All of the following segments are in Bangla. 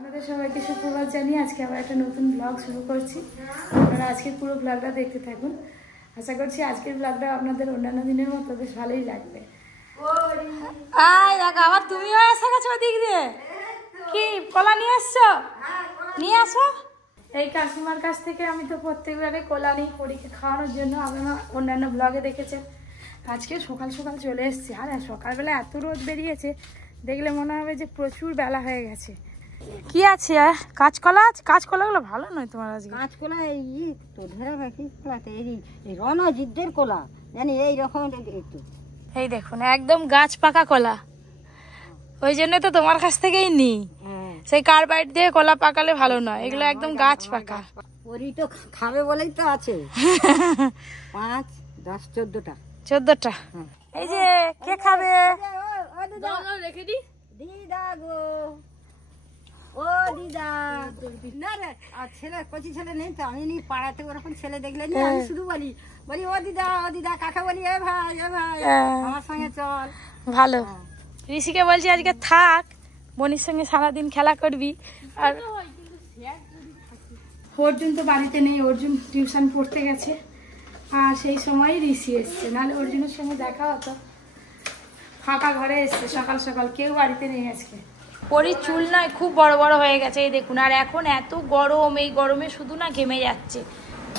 আপনাদের সবাইকে সুপ্রভাত জানিয়ে আজকে আবার একটা নতুন ব্লগ শুরু করছি। আপনারা আজকের পুরো ব্লগটা দেখতে থাকুন। আশা করছি আজকের ব্লগটা আপনাদের অন্যান্য দিনের মতো বেশ ভালোই লাগবে। আবার তুমিও এসে গেছো ওদিক দিয়ে, কি কলা নিয়ে এসছো? নিয়ে আসো। এই কাকিমার কাছ থেকে আমি তো প্রত্যেকবারে কলা নিই পরীকে খাওয়ানোর জন্য। আপনারা অন্যান্য ব্লগে দেখেছেন। আজকে সকাল সকাল চলে এসছি। আর সকালবেলা এত রোদ বেরিয়েছে, দেখলে মনে হবে যে প্রচুর বেলা হয়ে গেছে। কি আছে কাঁচকলা আছে? কাঁচকলাগুলো ভালো নয় তোমার আজকে? কাঁচকলা এই তো ধরে রাখি কলাতে এই রণজিৎদের কলা জানি এই রকম একটু। এই দেখুন একদম গাছ পাকা কলা, ওই জন্য তো তোমার কাছ থেকেই নিই। সেই কার্বাইড দিয়ে কলা পাকালে ভালো নয়, এগুলো একদম গাছ পাকা। ওরই তো খাবে বলেই তো আছে 5, 10, 14টা। 14টা। এই যে কে খাবে? রেখে দি দিদা গো, ও দিদা না রে। আর ছেলে কচি ছেলে নেই তো, আমি পাড়াতে ওরকম ছেলে দেখলে আমি শুধু বলি ও দিদা, ও দিদা। কাকা বলি এ ভাই এ ভাই আমার সঙ্গে চল। ভালো। ঋষিকে বলছি আজকে থাক, বোনের সঙ্গে সারাদিন খেলা করবি। আর অর্জুন তো বাড়িতে নেই, অর্জুন টিউশন পড়তে গেছে। আর সেই সময় ঋষি এসছে, নাহলে অর্জুনের সঙ্গে দেখা হতো। ফাঁকা ঘরে এসছে সকাল সকাল, কেউ বাড়িতে নেই আজকে। পরি চুল নয় খুব বড় বড় হয়ে গেছে, এই দেখুন। আর এখন এত গরম, এই গরমে শুধু না ঘেমে যাচ্ছে।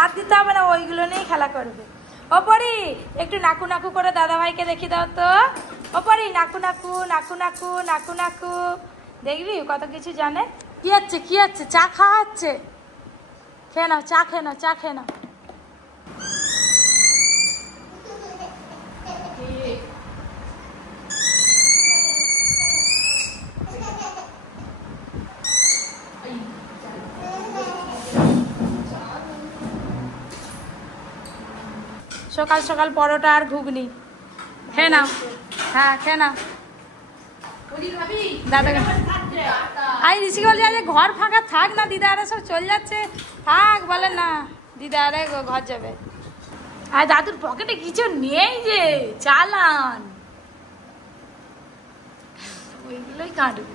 আর দিতে হবে না, ওইগুলো নিয়েই খেলা করবে। ও পরি একটু নাকু নাকু করে দাদা ভাইকে দেখি দাও তো। ও পরি নাকু নাকু নাকু নাকু নাকু নাকু, দেখবি কত কিছু জানে। কি হচ্ছে কি হচ্ছে? চা খাওয়া হচ্ছে, খেয়ে নাও চা, খেয়ে নাও চা, খেয়ে নাও। সকাল সকাল পরোটা আর ঘুগনি খেয়ে নাও। হ্যাঁ খেয়ে নাও। দাদা আই ঋষি বলছে আজ ঘর ফাঁকা থাক না, দিদারা সব চলে যাচ্ছে, থাক বলে না, দিদারে ঘর যাবে। আর দাদুর পকেটে কিছু নেই যে, চালান ওইগুলোই কাটবে,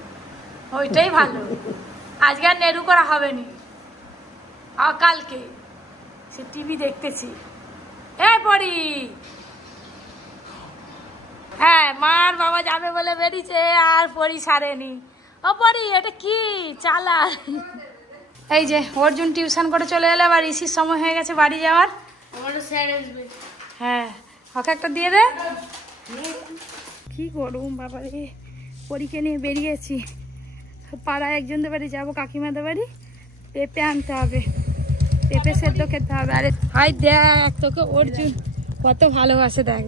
ওইটাই ভালো। আজকে আর নেরু করা হবে নি, কালকে সে টিভি দেখতেছি। পড়ি হ্যাঁ, মার বাবা যাবে বলে বেরিয়েছে আর পড়ি সারেনি। ও পড়ি এটা কি চালা। এই যে অর্জুন টিউশন করে চলে এলো, আবার ঋষির সময় হয়ে গেছে বাড়ি যাওয়ার। হ্যাঁ ওকে একটা দিয়ে দে। কি গরম বাবা রে। পরীকে নিয়ে বেরিয়েছি, পাড়ায় একজনদের বাড়ি যাবো, কাকিমাদের বাড়ি। পেঁপে আনতে হবে, পেঁপে সেদ্ধ খেতে হবে। আরে ভাই দেখ তোকে অর্জুন কত ভালোবাসে, দেখ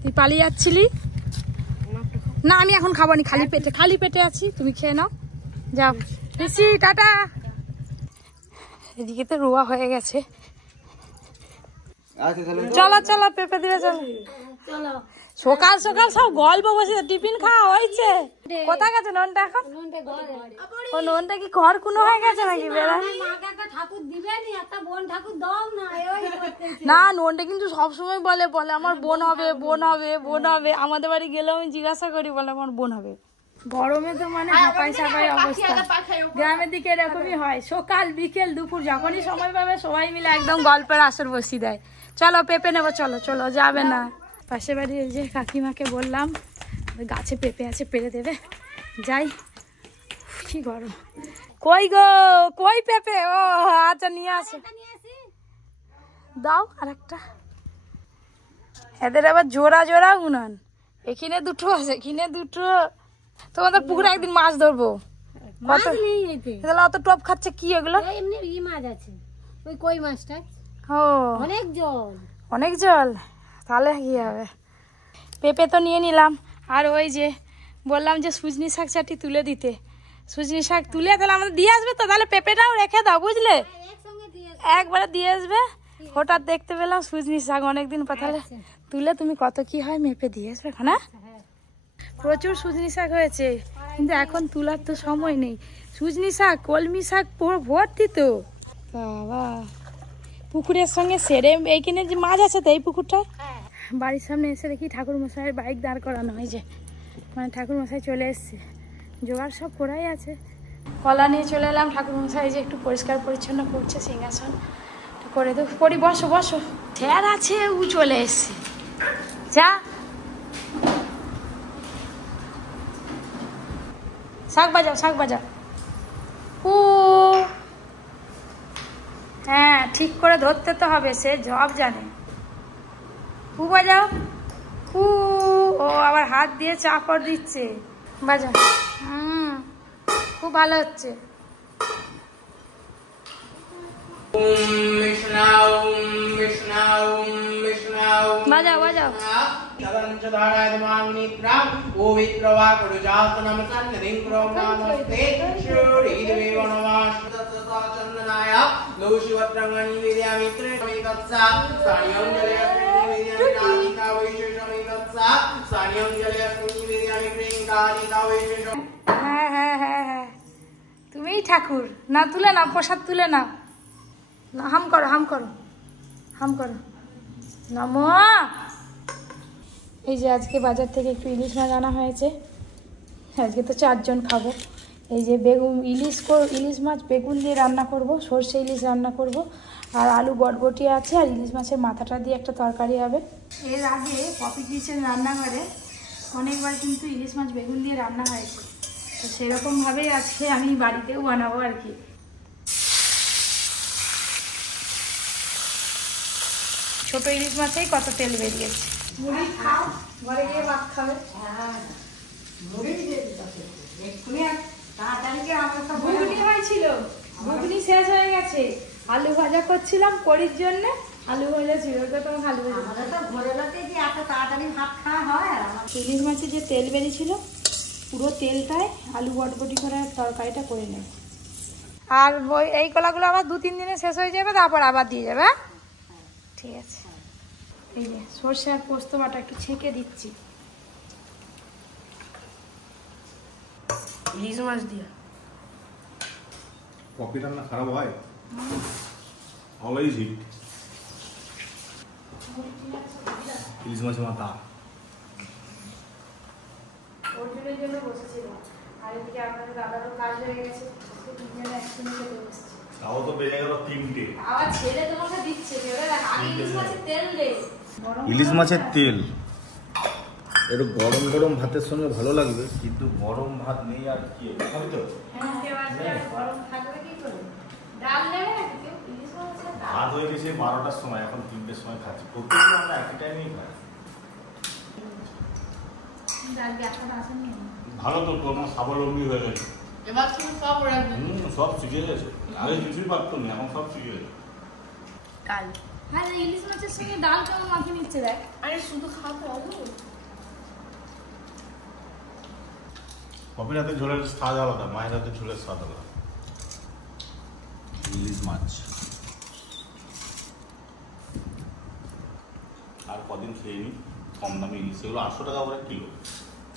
তুই পালিয়ে যাচ্ছিলি না। আমি এখন খাবো নি, খালি পেটে আছি, তুমি খেয়ে নাও যাও। ঋষি টাটা। এদিকে তো রোয়া হয়ে গেছে। চলো চলো পেঁপে দিবে, চলো। সকাল সকাল সব গল্প বসে, টিফিন খাওয়া হয়েছে। কোথায় গেছে ননটা এখন? ও ননটা কি ঘর কোনো হয়ে গেছে নাকি? না ননটা কিন্তু সবসময় বলে আমার বোন হবে, বোন হবে, বোন হবে। আমাদের বাড়ি গেলেও আমি জিজ্ঞাসা করি, বলে আমার বোন হবে। গরমে তো মানে হাঁপাই সাপাই অবস্থা। গ্রামের দিকে এরকমই হয়, সকাল বিকেল দুপুর যখনই সময় পাবে সবাই মিলে একদম গল্পের আসর বসিয়ে দেয়। চলো পেঁপে নেবো, চলো চলো। যাবে না পাশে বাড়ি, এই যে কাকিমাকে বললাম গাছে পেঁপে আছে, পেরে দেবে। যাই। কি গরম। কই গো, কই পেঁপে? ও আচ্ছা নিয়ে আসো, দাও আর একটা। এদের আবার জোড়া জোড়া উনান, এখানে দুটো আছে, এখানে দুটো। তোমাদের পুকুরে একদিন মাছ ধরবো। অত টপ খাচ্ছে কি এগুলো? মাছ আছে ওই কই মাছটা। ও অনেক জল, অনেক জল, তাহলে কি হবে। পেঁপে তো নিয়ে নিলাম। আর ওই যে বললাম যে সুজনি শাক চাটি তুলে দিতে, সুজনি শাক তুলে তাহলে আমাদের দিয়ে আসবে তো। তাহলে পেঁপেটাও রেখে দাও বুঝলে, একবারে দিয়ে আসবে। হঠাৎ দেখতে পেলাম সুজনি শাক অনেকদিন পর, তাহলে তুলে তুমি কত কি হয় মেপে দিয়ে আসবে। না প্রচুর সুজনি শাক হয়েছে, কিন্তু এখন তোলার তো সময় নেই। সুজনি শাক, কলমি শাক ভর্তি তো বাবা। পুকুরের সঙ্গে সেরে এইখানে যে মাছ আছে তো, এই পুকুরটা বাড়ির সামনে এসে দেখি ঠাকুর মশাইয়ের বাইক দাঁড় করানো, এই যে মানে ঠাকুর মশাই চলে এসছে। জোগাড় সব করাই আছে, কলা নিয়ে চলে এলাম। ঠাকুরমশাই যে একটু পরিষ্কার পরিচ্ছন্ন করছে সিংহাসন করে দেবো। পরি বসো বসো, চেয়ার আছে, ও চলে এসছে। যা শাক বাজাও, শাক বাজাও। ও হ্যাঁ, ঠিক করে ধরতে তো হবে, সে জব জানে। ও বাজাও। ও আবার হাত দিয়ে চাপড় দিচ্ছে। বাজাও। খুব ভালো হচ্ছে। বাজাও বাজাও। হ্যাঁ হ্যাঁ হ্যাঁ হ্যাঁ, তুমিই ঠাকুর। না তুলে নাও, প্রসাদ তুলে নাও। হাম করো, হাম করো, হাম করো। নমো। এই যে আজকে বাজার থেকে একটু ইলিশ মাছ আনা হয়েছে। আজকে তো 4 জন খাবো। এই যে বেগুন ইলিশ মাছ বেগুন দিয়ে রান্না করব, সর্ষে ইলিশ রান্না করব, আর আলু বটবটি আছে, আর ইলিশ মাছের মাথাটা দিয়ে একটা তরকারি হবে। এর আগে পপি কিচেন রান্নাঘরে অনেকবার কিন্তু ইলিশ মাছ বেগুন দিয়ে রান্না হয়েছে, তো সেরকমভাবেই আজকে আমি বাড়িতেও বানাবো আর কি। ছোট ইলিশ মাছেই কত তেল বেরিয়েছে। মুড়ি খাও, ঘরে গিয়ে ভাত খাবে। ঘুগনি হয়েছিল, ঘুগনি শেষ হয়ে গেছে। আলু ভাজা করছিলাম পরির জন্য, আলু ভাজা ছিল, ওটা তোমার আলু ভাজা। ইলিশ মাছে যে তেল বেরিয়েছিল পুরো তেলটায় আলু বটবটি করে তরকারিটা করে নেব। আর এই কলাগুলো আবার 2-3 দিনে শেষ হয়ে যাবে, তারপর আবার দিয়ে যাবে। ঠিক আছে। এই যে সর্ষে আর পোস্ত বাটা একটু ছেঁকে দিচ্ছি ইলিশ মাছ দিয়ে। পপি রান্না খারাপ হয়? Always hit. ইলিশ মাছের মাথা অর্জুনের জন্য বসেছিলাম, আর এদিকে আপনাদের দাদারও কাজ হয়ে গেছে, তিনজনে একসঙ্গে খেতে বসেছি। তাও তো বেজে গেল 3টে। আবার ছেলে তোমাকে দিচ্ছে, আগে ইলিশ মাছের তেল দে। ইলিশ মাছের তেল একটু গরম গরম ভাতের সঙ্গে ভালো লাগবে, কিন্তু গরম ভাত নেই। আর কি খাবি তো? গরম থাকবে কি করে? ডাল নেবে নাকি কেউ? ইলিশ মাছের ডাল ভাত হয়ে গেছে 12টার সময়, এখন 3টের সময় খাচ্ছি। প্রত্যেকদিন আমরা একই টাইমেই খাই। ডাল এখন আসেনি। ভালো তো, তোমার স্বাবলম্বী হয়ে গেছে। এবার তুমি সব রাখবে। সব শিখে গেছে। আগে কিছুই পারতো না, এখন সব শিখে গেছে। কাল হ্যাঁ, ইলিশ মাছের সঙ্গে ডাল কেমন মাখিয়ে নিচ্ছে দেখ। আরে শুধু খাবে আলু। পপির হাতে ঝোলের স্বাদ আলাদা, মায়ের হাতে ঝোলের স্বাদ আলাদা। ইলিশ মাছ আর কদিন খেয়ে নি কম দামে ইলিশ, এগুলো 800 টাকা করে কিলো।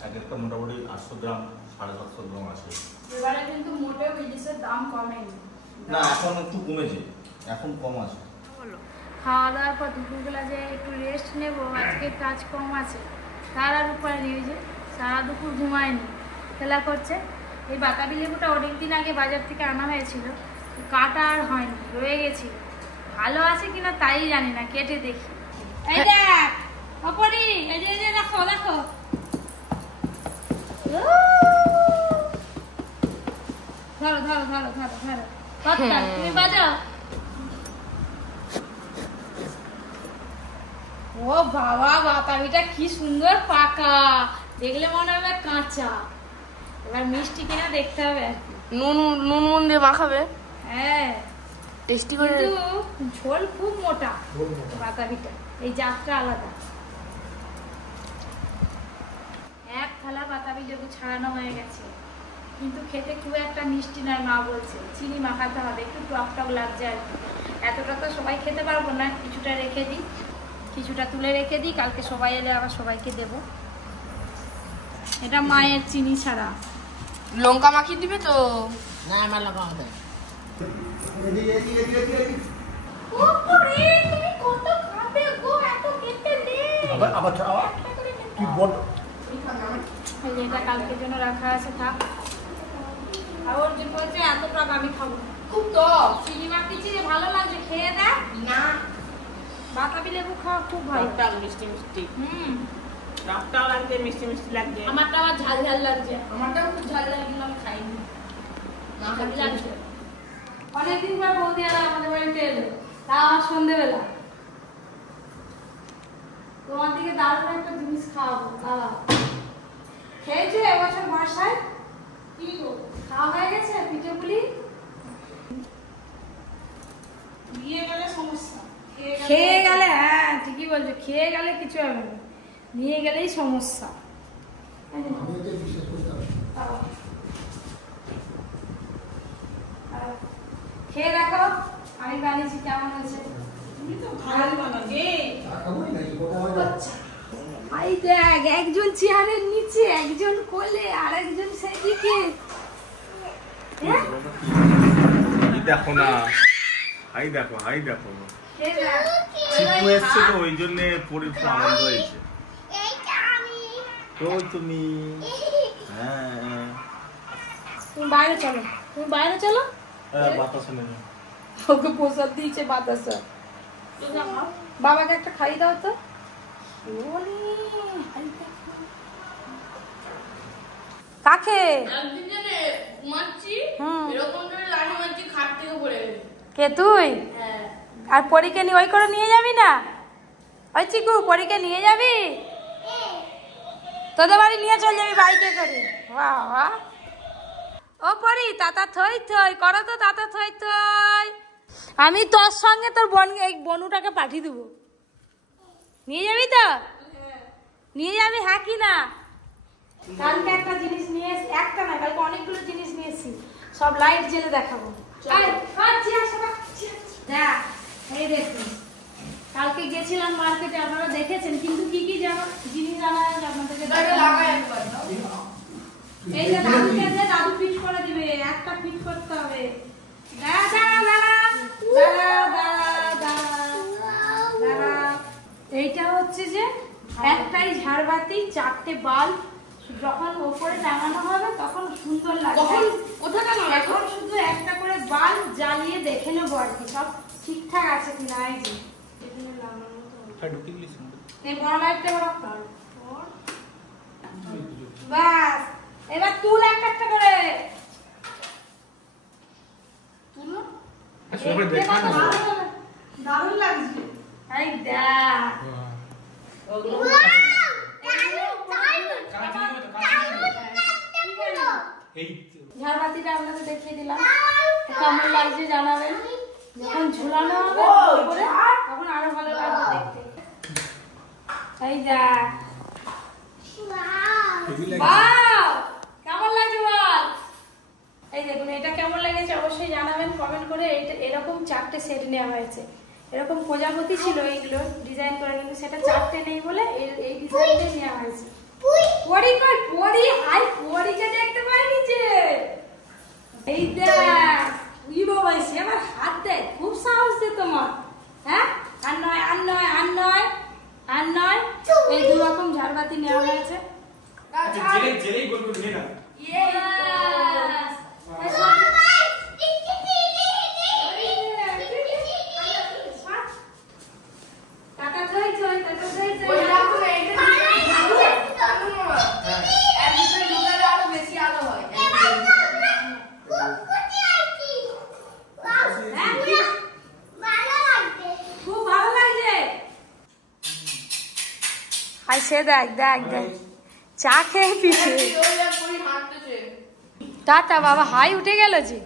এক একটা মোটামুটি 800 গ্রাম 750 গ্রাম আছে। এবারে কিন্তু মোটেও ইলিশের দাম কমেনি না, এখন একটু কমেছে, এখন কম আছে। খাওয়া দাওয়ার পর দুপুরবেলা যে একটু রেস্ট নেব, আজকে কাজ কম আছে, তার আর উপায় নেই। যে সারা দুপুর ঘুমায়নি, খেলা করছে। এই বাতাবি লেবুটা অনেকদিন আগে বাজার থেকে আনা হয়েছিল, কাটা আর হয়নি, রয়ে গেছিল। ভালো আছে কিনা তাই জানি না, কেটে দেখি। এই দেখ অপরি, এই যে দেখো দেখো, ধরো ধরো ধরো ধরো ধরো, তুমি বাজাও। ও বাবা, বাতাবিটা কি সুন্দর পাকা, দেখলে মনে হবে কাঁচা। এবার মিষ্টি কিনা দেখতে হবে আর কি। নুন দিয়ে মাখাবে। হ্যাঁ, টেস্টি করে। কিন্তু ঝোল খুব মোটা বাতাবিটা, এই জাতটা আলাদা। এক থালা বাতাবি লেবু ছাড়ানো হয়ে গেছে, কিন্তু খেতে খুব একটা মিষ্টি না। মা বলছে চিনি মাখাতে হবে, একটু টক টক লাগছে আর কি। এতটা তো সবাই খেতে পারবো না, কিছুটা রেখে দিই, কিছুটা তুলে রেখে দিই, কালকে সবাই এলে আবার সবাইকে দেবো। এটা মায়ের চিনি ছাড়া। লঙ্কা মাখিয়ে দিবে তো? না, আমার লঙ্কা হবে। এটা কালকের জন্য রাখা আছে, থাক। আর ওর যে বলছে এত টক আমি খাবো না। খুব টক। চিনি মাখিয়েছি যে ভালো লাগছে, খেয়ে দেখ। না বাতাবি লেবু খাওয়া খুব ভালো। টক মিষ্টি মিষ্টি হুম, টকটাও লাগছে মিষ্টি মিষ্টি লাগছে। আমারটা আবার ঝাল ঝাল লাগছে। আমারটাও খুব ঝাল ঝাল, কিন্তু আমি খাইনি। না ভালো লাগছে। অনেকদিন পর বৌদি আর আমাদের বাড়িতে এলো, তা আমার সন্ধ্যেবেলা। তোমার দিকে দারুণ একটা জিনিস খাওয়াবো, দাঁড়াও। খেয়েছো এবছর বর্ষায়? কি গো, খাওয়া হয়ে গেছে পিঠে পুলি? নিয়ে গেলে সমস্যা, খেয়ে গেলে, হ্যাঁ ঠিকই বলছো, খেয়ে গেলে কিছু হবে না, নিয়ে গেলেই সমস্যা। খেয়ে দেখো, আমি বানিয়েছি কেমন হয়েছে। আই দেখ, একজন চেয়ারের নিচে, একজন কোলে, আর একজন সেদিকে। দেখো না, হাই দেখো, হাই দেখো। খেয়ে দেখ। চিকু এসছে তো ওই জন্য পরে খুব আনন্দ হয়েছে। তো তুমি হ্যাঁ তুমি বাইরে চলো, তুমি বাইরে চলো। বাতাসে নেই। ওকে প্রসাদ দিয়েছে বাতাসা। বাবাকে একটা খাইয়ে দাও তো। কাকে? একদিন জানে ঘুমাচ্ছি, হুম। এরকম করে লাঠি মারছি, খাট থেকে পড়ে গেছে। কে তুই? হ্যাঁ। আর পরীকে নিয়ে ওই করে নিয়ে যাবি না? ওই চিকু, পরীকে নিয়ে যাবি? তোদের বাড়ি নিয়ে চল যাবি বাইকে করে। বাবা, ও পরি, তাতা থই থই করো তো, তাতা থই থই। আমি তোর সঙ্গে তোর এই বনুটাকে পাঠিয়ে দেবো। নিয়ে যাবি তো? নিয়ে যাবি, হ্যাঁ কি না? কালকে একটা জিনিস নিয়ে এসে, একটা না, কালকে অনেকগুলো জিনিস নিয়ে এসেছি, সব লাইট জ্বেলে দেখাবো। দেখ, এই দেখুন, কালকে গেছিলাম মার্কেটে, আপনারা দেখেছেন, কিন্তু কি কি যেন জিনিস আনা আছে আপনাদেরকে লাগাই একবার। এই যে দাদুকে দিয়ে দাদু ফিট করে দিবে, একটা ফিট করতে হবে। দাঁড়া দাঁড়া দাঁড়া দাঁড়া দাঁড়া দাঁড়া। এইটা হচ্ছে যে একটাই ঝাড়বাতি, 4টে বাল্ব, যখন ওপরে টাঙানো হবে তখন সুন্দর লাগবে। কখন কোথায় টাঙানো? এখন শুধু একটা করে বাল্ব জ্বালিয়ে দেখে নেবো আর কি, সব ঠিকঠাক আছে কিনা। এই যে এখানে লাগানোর মতো এই বড় লাইটটা বড় বাস। এবার তুল একটা একটা করে তুলো। দারুণ লাগছে। এই দেখ, ঝাড়বাতিটা আপনাদের দেখিয়ে দিলাম, কেমন লাগছে জানাবেন। যখন ঝুলানো হবে উপরে, তখন আরো ভালো লাগবে দেখতে। এই দেখ, বাহ, কেমন লাগছে বল। এই দেখুন, এটা কেমন লেগেছে অবশ্যই জানাবেন কমেন্ট করে। এইটা এরকম 4টে সেট নেওয়া হয়েছে, এরকম প্রজাপতি ছিল এইগুলো ডিজাইন করে, কিন্তু সেটা 4টে নেই বলে এই ডিজাইনটাই নেওয়া হয়েছে। পরি কই, পরি, হাই, পরিকে দেখতে পাইনি যে। এই দেখ, ই বাবা, সে আমার হাত দেয়, খুব সাহস দে তোমার। হ্যাঁ, আর নয় আর নয় আর নয় আর নয়, এই 2 রকম ঝাড়বাতি নেওয়া হয়েছে। জেলেই গোল গোল নিয়ে না। আরো বেশি আলো হয়। খুব ভালো লাগছে। হাই, সে দেখ দেখ দেখ, চা খেয়ে পিছে। টাটা বাবা, হাই উঠে গেল যে,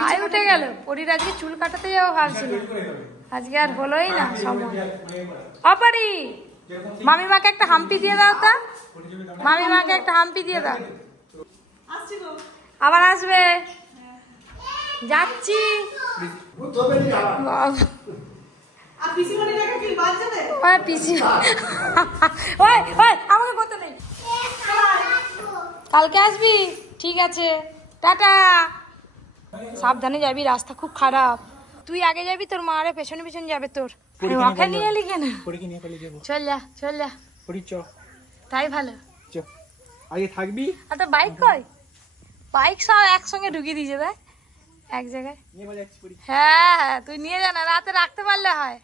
হাই উঠে গেল। পরির আজকে চুল কাটাতে যাবো ভাবছিল, আজকে আর হলোই না সময়। অপরি, মামিমাকে একটা হাম্পি দিয়ে দাও তা, মামিমাকে একটা হাম্পি দিয়ে দাও। আবার আসবে, যাচ্ছি। আমাকে করতে নেই, কালকে আসবি, ঠিক আছে, টাটা। সাবধানে যাবি, রাস্তা খুব খারাপ। তুই আগে যাবি, তোর মা আরে পেছনে পেছনে যাবে তোর। ওকে নিয়ে এলি কেন? চল যা, চল যা, তাই ভালো। আগে থাকবি, আর তোর বাইক কই? বাইক সব একসঙ্গে ঢুকিয়ে দিয়েছে দেখ এক জায়গায়। নিয়ে বলে যাচ্ছি পুরি। হ্যাঁ হ্যাঁ তুই নিয়ে যা না, রাতে রাখতে পারলে হয়।